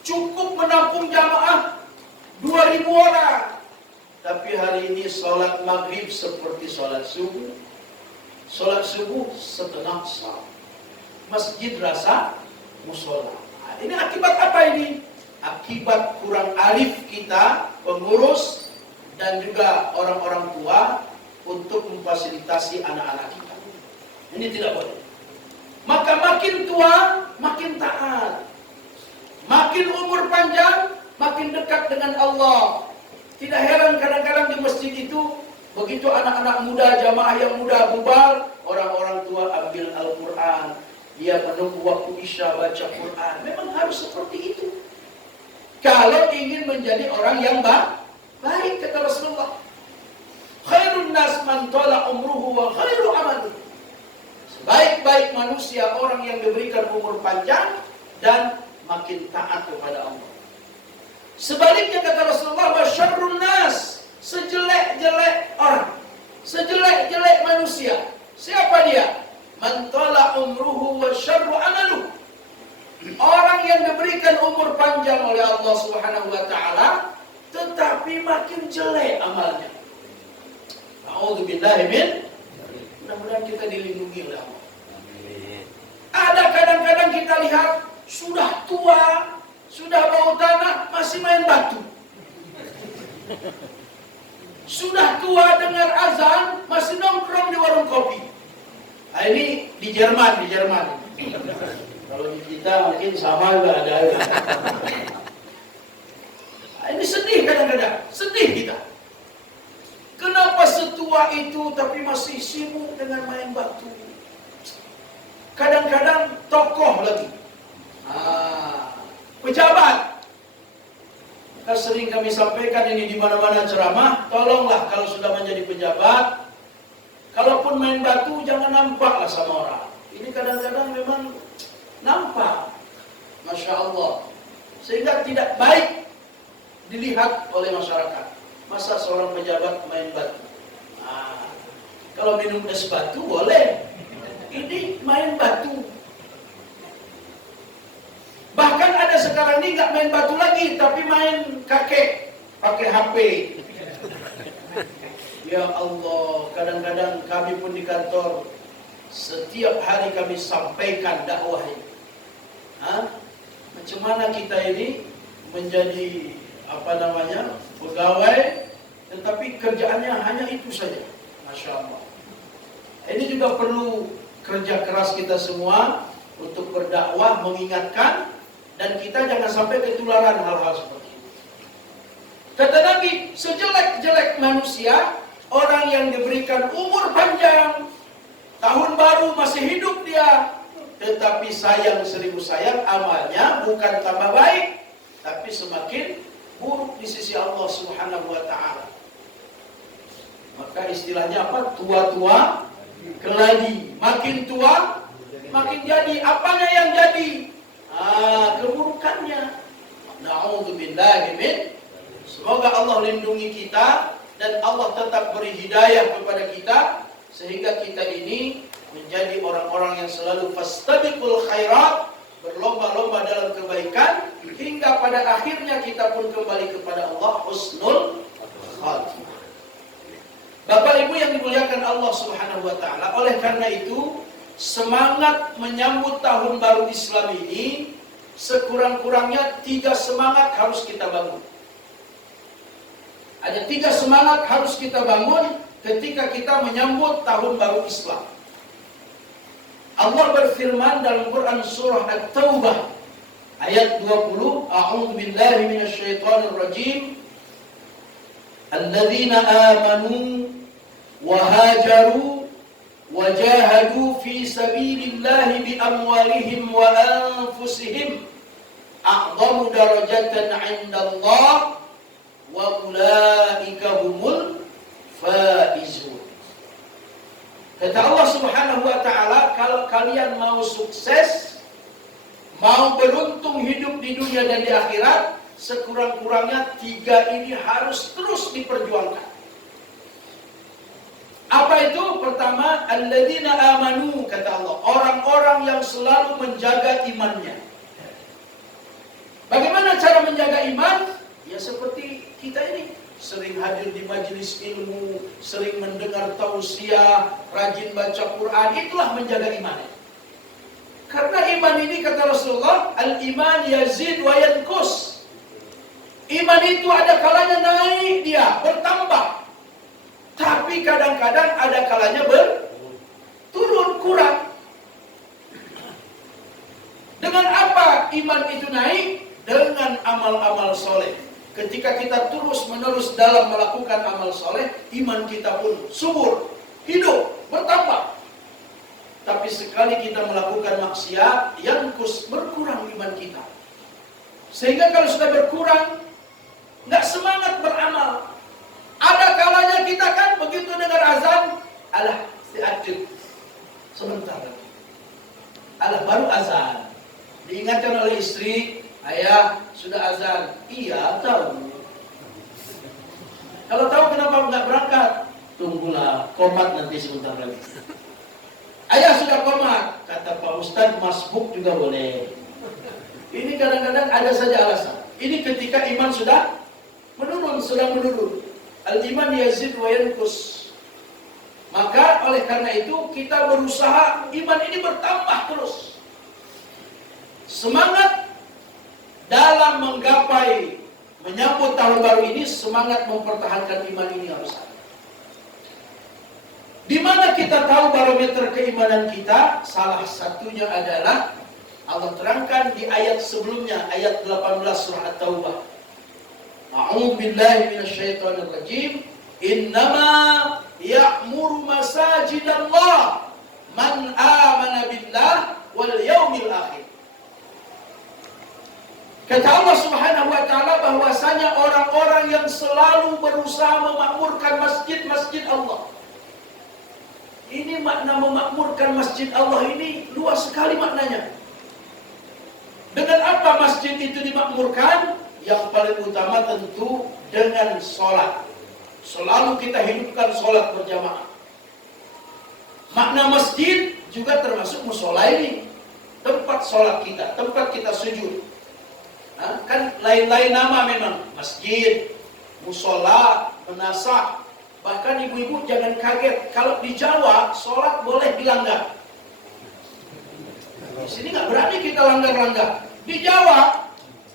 cukup menampung jamaah 2.000 orang. Tapi hari ini sholat maghrib seperti sholat subuh. Sholat subuh setengah sah. Masjid rasa musola. Nah, ini akibat apa ini? Akibat kurang arif kita, pengurus, dan juga orang-orang tua untuk memfasilitasi anak-anak kita. Ini tidak boleh. Maka makin tua, makin taat. Makin umur panjang, makin dekat dengan Allah. Tidak heran kadang-kadang di masjid itu, begitu anak-anak muda, jamaah yang muda bubar, orang-orang tua ambil Al-Quran. Dia menunggu waktu Isya baca Quran. Memang harus seperti itu. Kalau ingin menjadi orang yang baik, kata Rasulullah. Khairun nas man tala umruhu wa khairu amaluh. Sebaik-baik manusia orang yang diberikan umur panjang dan makin taat kepada Allah. Sebaliknya kata Rasulullah, wa syarrun nas, sejelek-jelek orang, sejelek-jelek manusia. Siapa dia? Man tala umruhu wa syarru amaluh. Orang yang diberikan umur panjang oleh Allah Subhanahu wa taala tetapi makin jelek amalnya. A'udzubillahi min. Mudah-mudahan kita dilindungi oleh Allah. Ada kadang-kadang kita lihat sudah tua, sudah bau tanah, masih main batu. Sudah tua dengar azan, masih nongkrong di warung kopi. Nah, ini di Jerman. Kalau di kita mungkin sama juga ada. Nah, ini sedih kadang-kadang, sedih kita. Kenapa setua itu tapi masih sibuk dengan main batu? Kadang-kadang tokoh lagi. Pejabat. Maka sering kami sampaikan ini di mana-mana ceramah, tolonglah kalau sudah menjadi pejabat, kalaupun main batu jangan nampaklah sama orang. Ini kadang-kadang memang nampak, Masya Allah, sehingga tidak baik dilihat oleh masyarakat. Masa seorang pejabat main batu? Kalau minum es batu boleh, ini main batu. Bahkan ada sekarang ini nggak main batu lagi, tapi main kakek, pakai HP. Ya Allah, kadang-kadang kami pun di kantor setiap hari kami sampaikan dakwah ini. Macam mana kita ini menjadi pegawai, tetapi kerjaannya hanya itu saja. Masya Allah. Ini juga perlu kerja keras kita semua untuk berdakwah, mengingatkan, dan kita jangan sampai ketularan hal-hal seperti itu. Kata Nabi, sejelek-jelek manusia, orang yang diberikan umur panjang, tahun baru masih hidup dia, tetapi sayang 1000 sayang, amalnya bukan tambah baik, tapi semakin buruk di sisi Allah Subhanahu wa ta'ala. Maka istilahnya apa? Tua-tua keladi. Makin tua, makin jadi. Apanya yang jadi? Keburukannya. Na'udzubillahi min. Semoga Allah lindungi kita dan Allah tetap beri hidayah kepada kita sehingga kita ini menjadi orang-orang yang selalu fastabiqul khairat, berlomba-lomba dalam kebaikan hingga pada akhirnya kita pun kembali kepada Allah husnul khatimah. Bapak Ibu yang dimuliakan Allah Subhanahu wa taala, oleh karena itu semangat menyambut tahun baru Islam ini sekurang-kurangnya 3 semangat harus kita bangun. Ada 3 semangat harus kita bangun ketika kita menyambut tahun baru Islam. Allah berfirman dalam Quran surah At-Taubah ayat 20, A'udzu billahi minasyaitonir rajim. Alladzina amanu wa hajaru wa jahadu fi sabilillahi bi amwalihim wa anfusihim a'dhamu darajatan 'indallah wa ulaika humul faizun. Kata Allah Subhanahu wa ta'ala, kalau kalian mau sukses, mau beruntung hidup di dunia dan di akhirat, sekurang-kurangnya 3 ini harus terus diperjuangkan. Apa itu? Pertama, alladzina amanu, kata Allah, orang-orang yang selalu menjaga imannya. Bagaimana cara menjaga iman? Ya seperti kita ini, sering hadir di majelis ilmu, sering mendengar tausiah, rajin baca Quran, itulah menjaga iman. Karena iman ini, kata Rasulullah, al-iman yazid wa yanqus. Iman itu ada kalanya naik dia, bertambah. Tapi kadang-kadang ada kalanya turun, kurang. Dengan apa iman itu naik? Dengan amal-amal soleh. Ketika kita terus-menerus dalam melakukan amal soleh, iman kita pun subur, hidup, bertambah. Tapi sekali kita melakukan maksiat, yanqus, berkurang iman kita. Sehingga kalau sudah berkurang, nggak semangat beramal. Ada kalanya kita kan begitu dengar azan, alah diadil sebentar lagi. Alah baru azan. Diingatkan oleh istri, ayah sudah azan. Iya tahu. Kalau tahu kenapa nggak berangkat? Tunggulah komat nanti sebentar lagi. Ayah sudah komat, kata Pak Ustadz, masbuk juga boleh. Ini kadang-kadang ada saja alasan. Ini ketika iman sudah menurun, sedang menurun. Al-iman yazid wa yanqus. Maka oleh karena itu kita berusaha iman ini bertambah terus. Semangat dalam menggapai menyambut tahun baru ini, semangat mempertahankan iman ini harus ada. Di mana kita tahu barometer keimanan kita? Salah satunya adalah Allah terangkan di ayat sebelumnya, ayat 18 surah At-Taubah. A'udzu billahi minasyaitonir rajim. Innama ya'muru masajidallah man amana billah wal yaumil akhir. Kata Allah Subhanahu wa taala bahwasanya orang-orang yang selalu berusaha memakmurkan masjid-masjid Allah. Ini makna memakmurkan masjid Allah ini luas sekali maknanya. Dengan apa masjid itu dimakmurkan? Yang paling utama tentu dengan sholat. Selalu kita hidupkan sholat berjamaah. Makna masjid juga termasuk musola ini. Tempat sholat kita, tempat kita sujud. Nah, kan lain-lain nama memang. Masjid, musola, menasah. Bahkan ibu-ibu jangan kaget. Kalau di Jawa, sholat boleh dilanggar. Di sini nggak berani kita langgar-langgar. Di Jawa,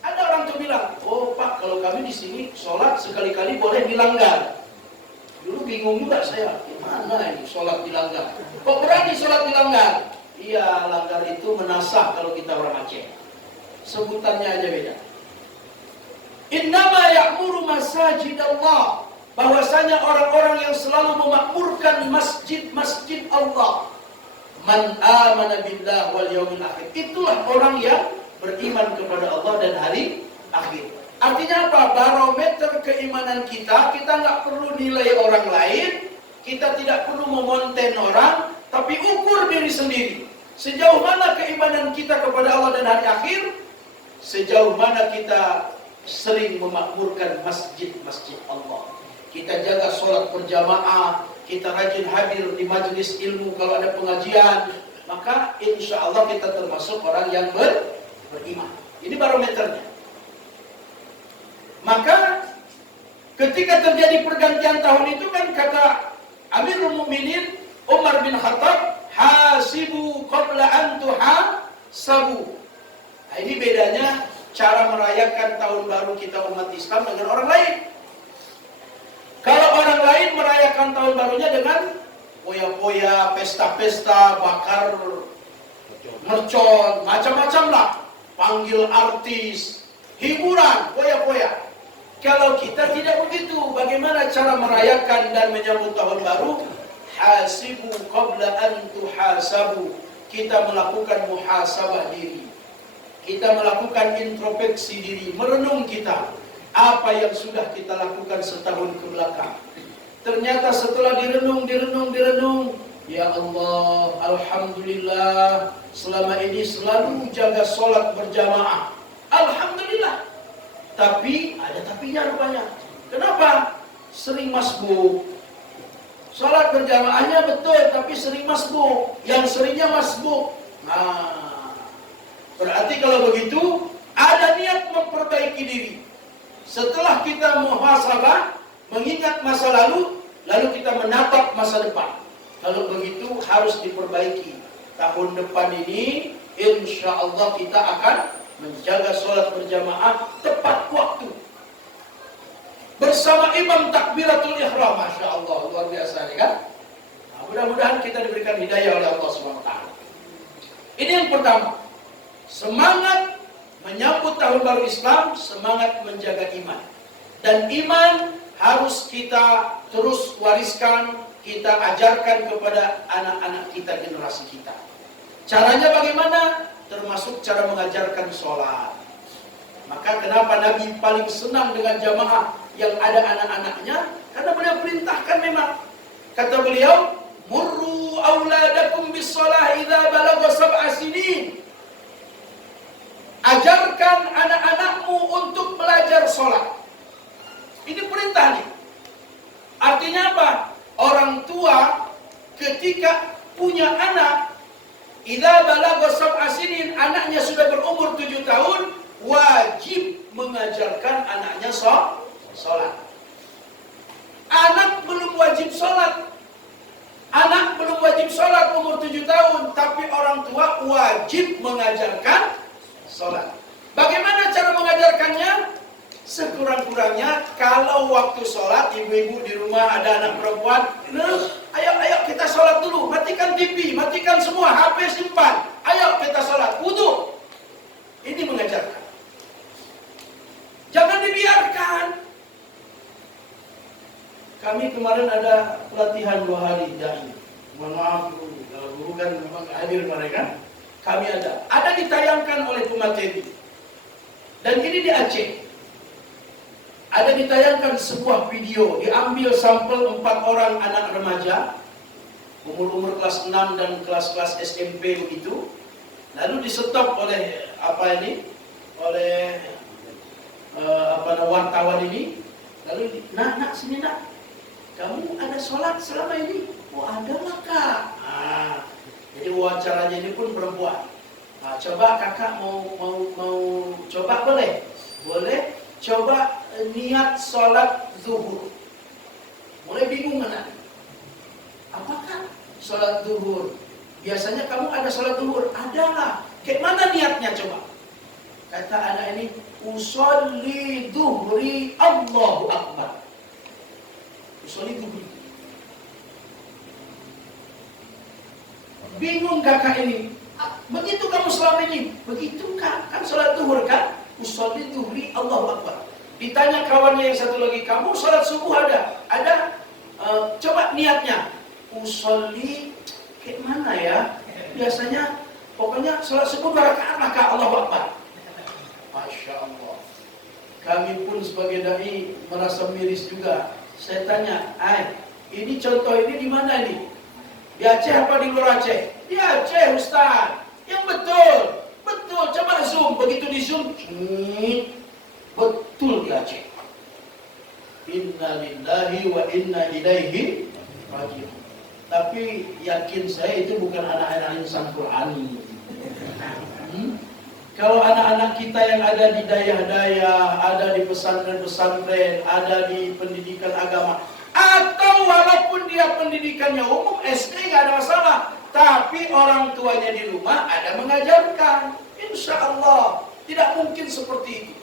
ada orang tuh bilang, oh Pak, kalau kami di sini sholat sekali-kali boleh dilanggar. Dulu bingung juga saya, gimana ini sholat dilanggar? Kok berani sholat dilanggar? Iya, langgar itu menasah kalau kita orang Aceh. Sebutannya aja beda. Innama ya'muru masajidallah. Bahwasanya orang-orang yang selalu memakmurkan masjid-masjid Allah. Man amana billah wal yaumil akhir. Itulah orang yang beriman kepada Allah dan hari akhir. Artinya apa? Barometer keimanan kita nggak perlu nilai orang lain, kita tidak perlu memonten orang, tapi ukur diri sendiri. Sejauh mana keimanan kita kepada Allah dan hari akhir, sejauh mana kita sering memakmurkan masjid-masjid Allah. Kita jaga sholat berjamaah, kita rajin hadir di majelis ilmu kalau ada pengajian, maka insya Allah kita termasuk orang yang beriman. Ini barometernya. Maka ketika terjadi pergantian tahun itu kan kata Amirul Mukminin Umar bin Khattab, hasibu qabla an tuhasabu. Nah, ini bedanya cara merayakan tahun baru kita umat Islam dengan orang lain. Kalau orang lain merayakan tahun barunya dengan poya-poya, pesta-pesta, bakar mercon, macam-macam lah. Panggil artis, hiburan, poya-poya. Kalau kita tidak begitu, bagaimana cara merayakan dan menyambut tahun baru? Hasibu qabla an tuhasabu. Kita melakukan muhasabah diri. Kita melakukan introspeksi diri, merenung kita. Apa yang sudah kita lakukan setahun ke belakang. Ternyata setelah direnung, ya Allah, Alhamdulillah, selama ini selalu jaga sholat berjamaah. Alhamdulillah. Tapi ada tapinya rupanya. Kenapa? Sering masbuk. Sholat berjamaahnya betul, tapi sering masbuk. Yang seringnya masbuk. Nah, berarti kalau begitu ada niat memperbaiki diri. Setelah kita muhasabah, mengingat masa lalu kita menatap masa depan. Kalau begitu harus diperbaiki. Tahun depan ini, insya Allah kita akan menjaga sholat berjamaah tepat waktu. Bersama imam takbiratul ihram, Masya Allah, luar biasa ini kan? Nah, mudah-mudahan kita diberikan hidayah oleh Allah SWT. Ini yang pertama, semangat menyambut tahun baru Islam, semangat menjaga iman. Dan iman harus kita terus wariskan, kita ajarkan kepada anak-anak kita, generasi kita. Caranya bagaimana? Termasuk cara mengajarkan sholat. Maka kenapa Nabi paling senang dengan jamaah yang ada anak-anaknya? Karena beliau perintahkan memang. Kata beliau, murru auladakum bis-shalah idza balagha sab'a sinin. Ajarkan anak-anakmu untuk belajar sholat. Ini perintah nih. Artinya apa? Orang tua ketika punya anak, idza balagha sab'a sinin, anaknya sudah berumur 7 tahun, wajib mengajarkan anaknya sholat. Anak belum wajib sholat. Anak belum wajib sholat umur 7 tahun, tapi orang tua wajib mengajarkan sholat. Bagaimana cara mengajarkannya? Sekurang-kurangnya kalau waktu sholat, ibu-ibu di rumah ada anak perempuan, ayo kita sholat dulu, matikan TV, matikan semua, HP simpan, ayo kita sholat, wudu. Ini mengajarkan. Jangan dibiarkan. Kami kemarin ada pelatihan 2 hari dai. Mohon maaf kalau guru kan memang hadir mereka. Kami ada ditayangkan oleh pemateri. Dan ini di Aceh. Ada ditayangkan sebuah video, diambil sampel 4 orang anak remaja, umur-umur kelas 6 dan kelas-kelas SMP begitu. Lalu disetop oleh oleh wartawan ini. Lalu nak sini nak, kamu ada sholat selama ini? Oh ada lah kak. Jadi wawancaranya ini pun perempuan. Coba kakak mau coba boleh? Boleh. Coba niat sholat zuhur. Mulai bingung kan? Apakah sholat zuhur? Biasanya kamu ada sholat zuhur? Ada lah. Kayak mana niatnya coba? Kata anak ini, usolli zuhri Allahu Akbar. Usolli zuhri. Bingung kakak ini. Begitu kamu selama ini? Begitu kak, kan sholat zuhur kan? Usolli zuhri Allahu Akbar. Ditanya kawannya yang satu lagi, kamu sholat subuh ada? Ada. Coba niatnya. Usolli, kayak mana ya? Biasanya, pokoknya sholat subuh 2 rakaat maka Allahu Akbar. Masya Allah. Kami pun sebagai dai merasa miris juga. Saya tanya, ini contoh ini di mana ini? Di Aceh apa di luar Aceh? Di Aceh Ustaz. Yang betul. Betul, coba zoom. Begitu di zoom, betul di Aceh. Inna lillahi wa inna ilaihi raji'un. Tapi yakin saya itu bukan anak-anak insan Qur'ani. Kalau anak-anak kita yang ada di daya-daya, ada di pesantren-pesantren, ada di pendidikan agama, atau walaupun dia pendidikannya umum, SD nggak ada masalah, tapi orang tuanya di rumah ada mengajarkan, insya Allah tidak mungkin seperti itu.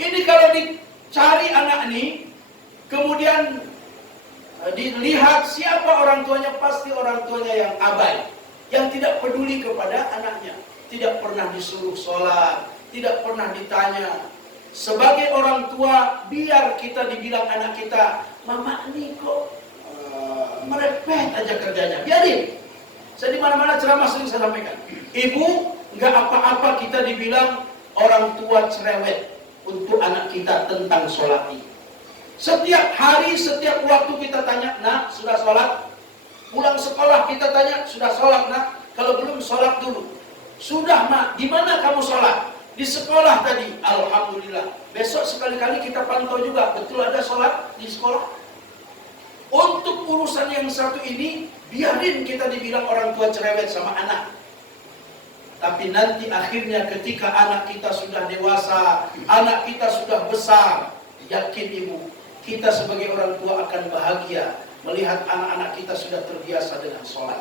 Ini kalau dicari anak ini, kemudian dilihat siapa orang tuanya, pasti orang tuanya yang abai, yang tidak peduli kepada anaknya, tidak pernah disuruh sholat, tidak pernah ditanya. Sebagai orang tua, biar kita dibilang anak kita, mama ini kok merepet aja kerjanya, biarin. Saya di mana-mana ceramah sering saya sampaikan, ibu nggak apa-apa kita dibilang orang tua cerewet untuk anak kita tentang sholat ini. Setiap hari, setiap waktu kita tanya, nak sudah sholat? Pulang sekolah kita tanya, sudah sholat nak? Kalau belum sholat dulu. Sudah mak, di mana kamu sholat? Di sekolah tadi, alhamdulillah. Besok sekali-kali kita pantau juga, betul ada sholat di sekolah. Untuk urusan yang satu ini, biarin kita dibilang orang tua cerewet sama anak. Tapi nanti akhirnya ketika anak kita sudah dewasa, anak kita sudah besar, yakin ibu, kita sebagai orang tua akan bahagia melihat anak-anak kita sudah terbiasa dengan sholat.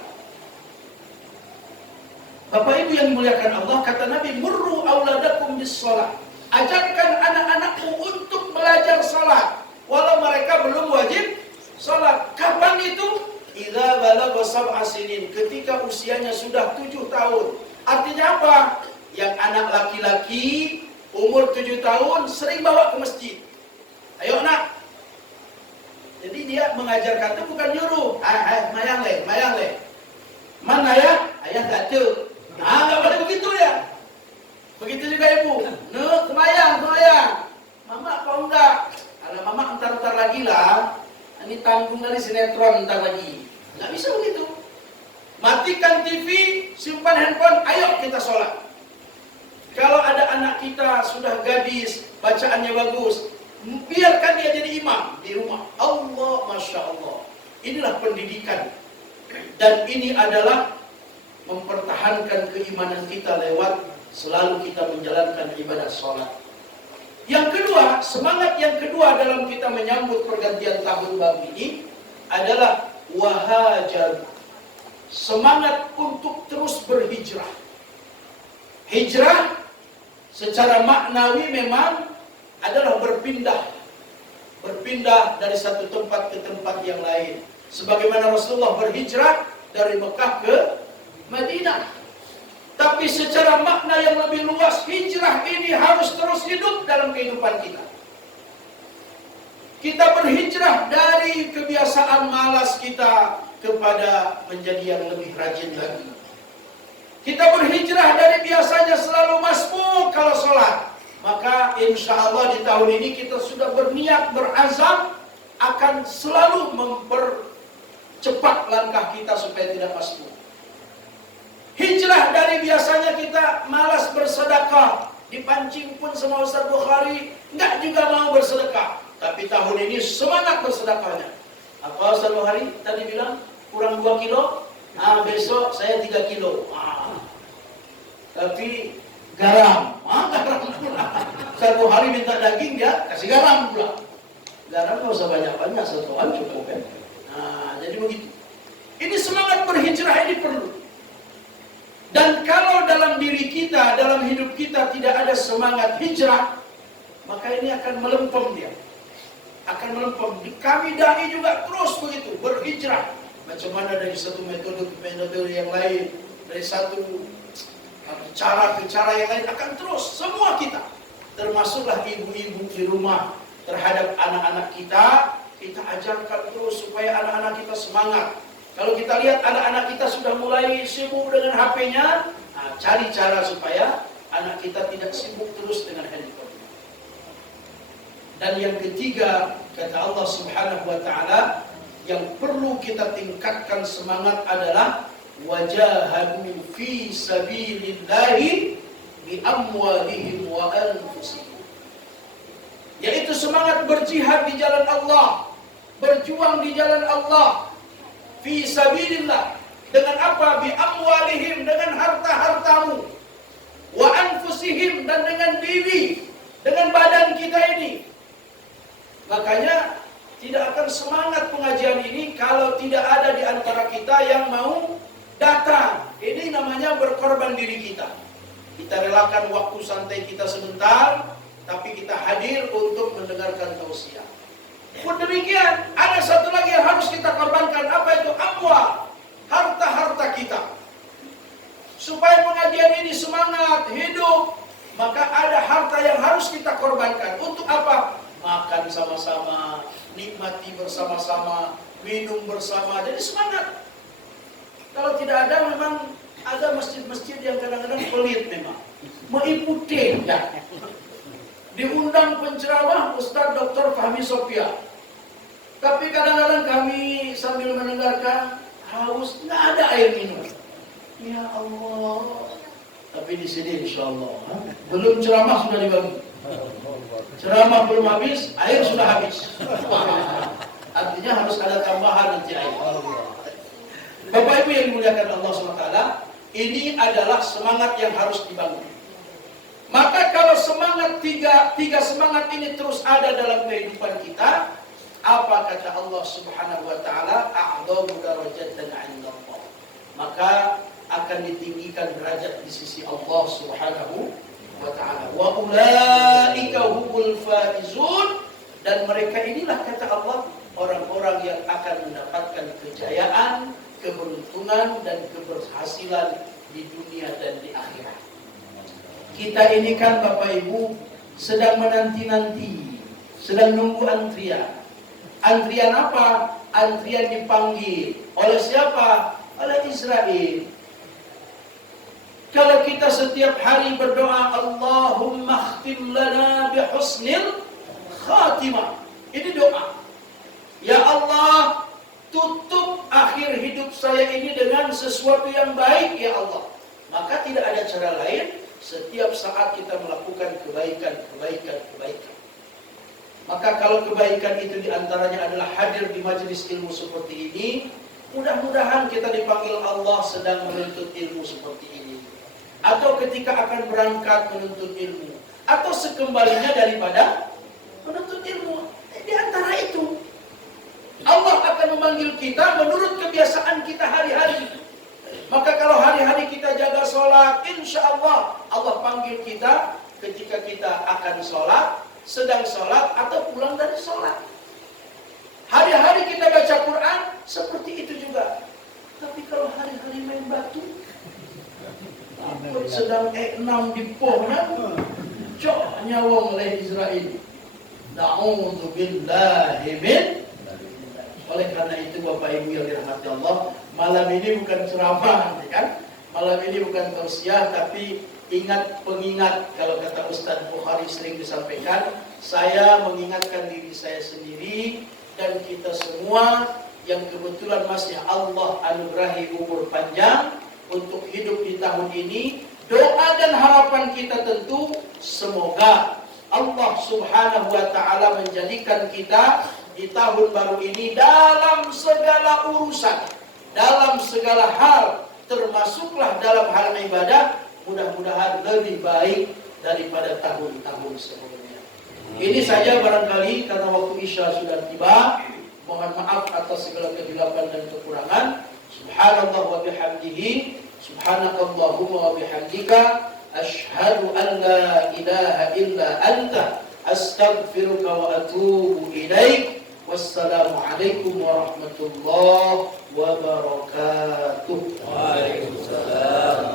Bapak Ibu yang dimuliakan Allah, kata Nabi, murru auladakum bis sholat. Ajarkan anak-anakmu untuk belajar sholat, walau mereka belum wajib sholat. Kapan itu? Idza balagha sab'a sinin, ketika usianya sudah 7 tahun. Artinya apa? Yang anak laki-laki umur 7 tahun sering bawa ke masjid. Ayo nak. Jadi dia mengajarkan itu bukan nyuruh. Mayang le. Mana ya? Ayah tak tahu. Nggak boleh begitu ya. Begitu juga ibu. Kemayang. Mama kau enggak? Kalau mama entar lagi lah. Ini tanggung kali sinetron entar lagi. Nggak bisa begitu. Matikan TV, simpan handphone, ayo kita sholat. Kalau ada anak kita sudah gadis, bacaannya bagus, biarkan dia jadi imam di rumah. Allah, Masya Allah. Inilah pendidikan. Dan ini adalah mempertahankan keimanan kita lewat selalu kita menjalankan ibadah sholat. Yang kedua, semangat yang kedua dalam kita menyambut pergantian tahun baru ini adalah wahajar. Semangat untuk terus berhijrah. Hijrah secara maknawi memang adalah berpindah dari satu tempat ke tempat yang lain. Sebagaimana Rasulullah berhijrah dari Mekah ke Madinah. Tapi secara makna yang lebih luas, hijrah ini harus terus hidup dalam kehidupan kita. Kita berhijrah dari kebiasaan malas kita kepada menjadi yang lebih rajin lagi. Kita berhijrah dari biasanya selalu masbuk kalau sholat. Maka insya Allah di tahun ini kita sudah berniat, berazam akan selalu mempercepat langkah kita supaya tidak masbuk. Hijrah dari biasanya kita malas bersedekah, dipancing pun sama Ustaz Bukhari, enggak juga mau bersedekah. Tapi tahun ini semangat bersedekahnya. Apa Ustaz Bukhari tadi bilang? Kurang 2 kilo? Besok saya 3 kilo. Tapi garam. Garam pula. Ustaz Bukhari minta daging, dia kasih garam pula. Garam nggak usah banyak-banyak, satuan cukup kan. Jadi begitu. Ini semangat berhijrah ini perlu. Dan kalau dalam diri kita, dalam hidup kita tidak ada semangat hijrah, maka ini akan melempem dia. Akan melempem. Kami dai juga terus begitu, berhijrah. Macam mana dari satu metode ke metode yang lain, dari satu cara ke cara yang lain, akan terus. Semua kita, termasuklah ibu-ibu di rumah, terhadap anak-anak kita ajarkan terus supaya anak-anak kita semangat. Kalau kita lihat anak-anak kita sudah mulai sibuk dengan HP-nya, cari cara supaya anak kita tidak sibuk terus dengan handphone. Dan yang ketiga, kata Allah Subhanahu wa taala, yang perlu kita tingkatkan semangat adalah wajahadu fi sabilillahi bi amwalihim wa anfusihim. Yaitu semangat berjihad di jalan Allah, berjuang di jalan Allah. Fi sabilillah, dengan apa? Bi amwalihim, dengan harta-hartamu, wa anfusihim, dan dengan diri, dengan badan kita ini. Makanya tidak akan semangat pengajian ini kalau tidak ada di antara kita yang mau datang. Ini namanya berkorban diri kita. Kita relakan waktu santai kita sebentar, tapi kita hadir untuk mendengarkan tausiah. Pun demikian, ada satu lagi yang harus kita korbankan. Apa itu? Amwal, harta-harta kita. Supaya pengajian ini semangat, hidup, maka ada harta yang harus kita korbankan. Untuk apa? Makan sama-sama, nikmati bersama-sama, minum bersama. Jadi semangat. Kalau tidak ada, memang ada masjid-masjid yang kadang-kadang pelit memang. Mengikuti, ya. Diundang penceramah Ustaz Dr. Fahmi Sofia. Tapi kadang-kadang kami sambil mendengarkan haus, nggak ada air minum. Ya Allah. Tapi di sini insya Allah belum ceramah sudah dibagi. Ceramah belum habis, air sudah habis. Artinya harus ada tambahan nanti air. Bapak Ibu yang dimuliakan Allah SWT, ini adalah semangat yang harus dibangun. Maka kalau semangat tiga semangat ini terus ada dalam kehidupan kita, apa kata Allah Subhanahu wa taala? A'dhamu darajatan 'inda Allah. Maka akan ditinggikan derajat di sisi Allah Subhanahu wa taala. Wa ulaika humul faizun, dan mereka inilah kata Allah orang-orang yang akan mendapatkan kejayaan, keberuntungan dan keberhasilan di dunia dan di akhirat. Kita ini kan Bapak Ibu sedang menanti-nanti, sedang nunggu antrian. Antrian apa? Antrian dipanggil. Oleh siapa? Oleh Israel. Kalau kita setiap hari berdoa, Allahumma khtim lana bihusnil khatimah. Ini doa. Ya Allah, tutup akhir hidup saya ini dengan sesuatu yang baik, ya Allah. Maka tidak ada cara lain, setiap saat kita melakukan kebaikan. Maka kalau kebaikan itu diantaranya adalah hadir di majelis ilmu seperti ini, mudah-mudahan kita dipanggil Allah sedang menuntut ilmu seperti ini. Atau ketika akan berangkat menuntut ilmu, atau sekembalinya daripada menuntut ilmu. Di antara itu Allah akan memanggil kita menurut kebiasaan kita hari-hari. Maka kalau hari-hari kita jaga sholat, insya Allah Allah panggil kita ketika kita akan sholat, sedang sholat, atau pulang dari sholat. Hari-hari kita baca Quran, seperti itu juga. Tapi kalau hari-hari main batu, sedang enam di pohon, cok nyawang oleh Israel. Na'udzubillahi min. Oleh karena itu Bapak Ibu yang dirahmati Allah, malam ini bukan ceramah, kan? Malam ini bukan tausiah, tapi pengingat. Kalau kata Ustaz Bukhari sering disampaikan, saya mengingatkan diri saya sendiri dan kita semua yang kebetulan masih Allah anugerahi umur panjang untuk hidup di tahun ini. Doa dan harapan kita tentu semoga Allah Subhanahu wa taala menjadikan kita di tahun baru ini dalam segala urusan, dalam segala hal, termasuklah dalam hal ibadah, mudah-mudahan lebih baik daripada tahun-tahun sebelumnya. Ini saja barangkali karena waktu Isya sudah tiba. Mohon maaf atas segala kehilafan dan kekurangan. Subhanallah wa bihamdihi, subhanakallahumma wa bihamdika, asyhadu an la ilaha illa anta, astaghfiruka wa atubu ilaik. Wassalamualaikum warahmatullahi wabarakatuh. Waalaikumsalam.